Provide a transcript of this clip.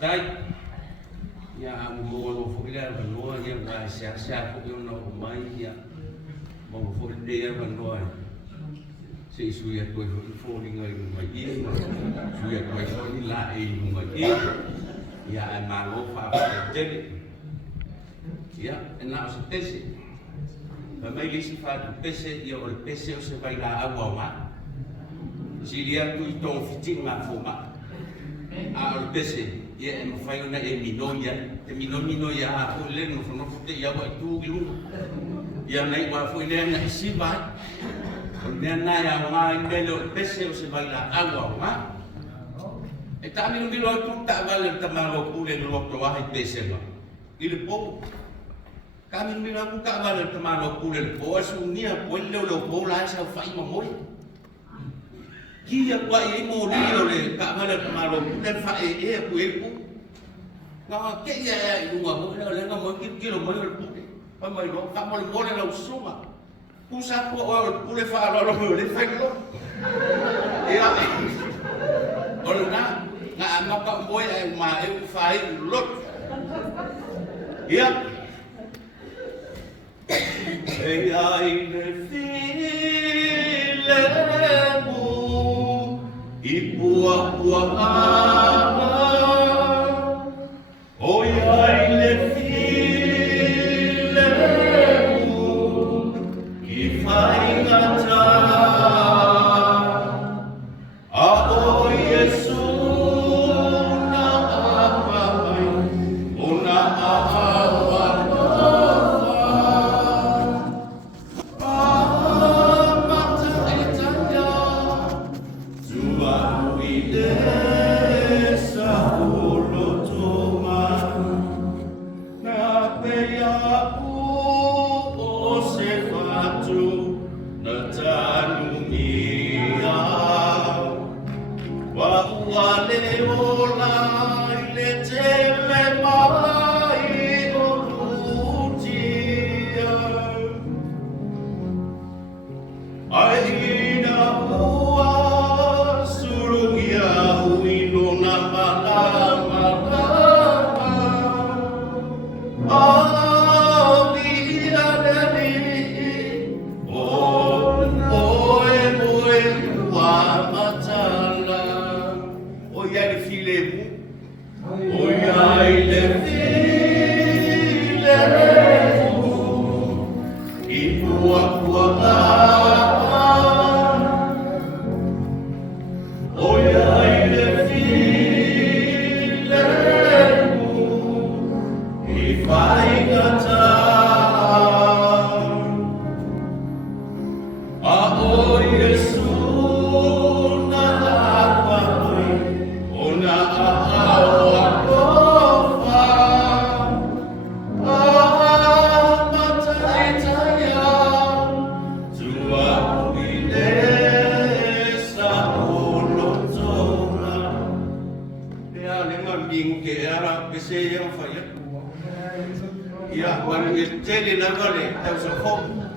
tai ya mo fo ila ka no ya ga sia ko yo no mai ya mo fo de ya ka no se su ya to fo ni ngai mai i su ya to fo ni la e mai i ya ma lo fa te ya na se tese ma mai li si fa tu pese ya o pese o se vai la agua ma si dia tu to fiti ma fo ma a o pese ia e mawhai ona e minoia, te minoia a o le no whanoko te ia wa i tū ilu. Ia nei wa fwoi lea na i si vai. O nea nai a ngā i mele o pese o se vai la awa o ngā. E tā minu milo i tū ta wale ta malo kule no loto wahi pese ma. I le po. Ka minu milo i ta wale ta malo kule le po. Asu nia po i leo leo po la sa whai ma moi. Kia kwa i mo rio le ka wale ta malo kule whai e a kue po. Nga ke ia ia i lunga mo le nga mo ki lo mo le puke pa mai no ka mo le mo le la usuma usa ko o pule fa lo mo le feklo ia o nga ama ka mo e ma e fa i lot ia e ai le file mo i pua oh yeah, le file I fai gata oh Yesu na apai una ia wan i tele na vale tausaga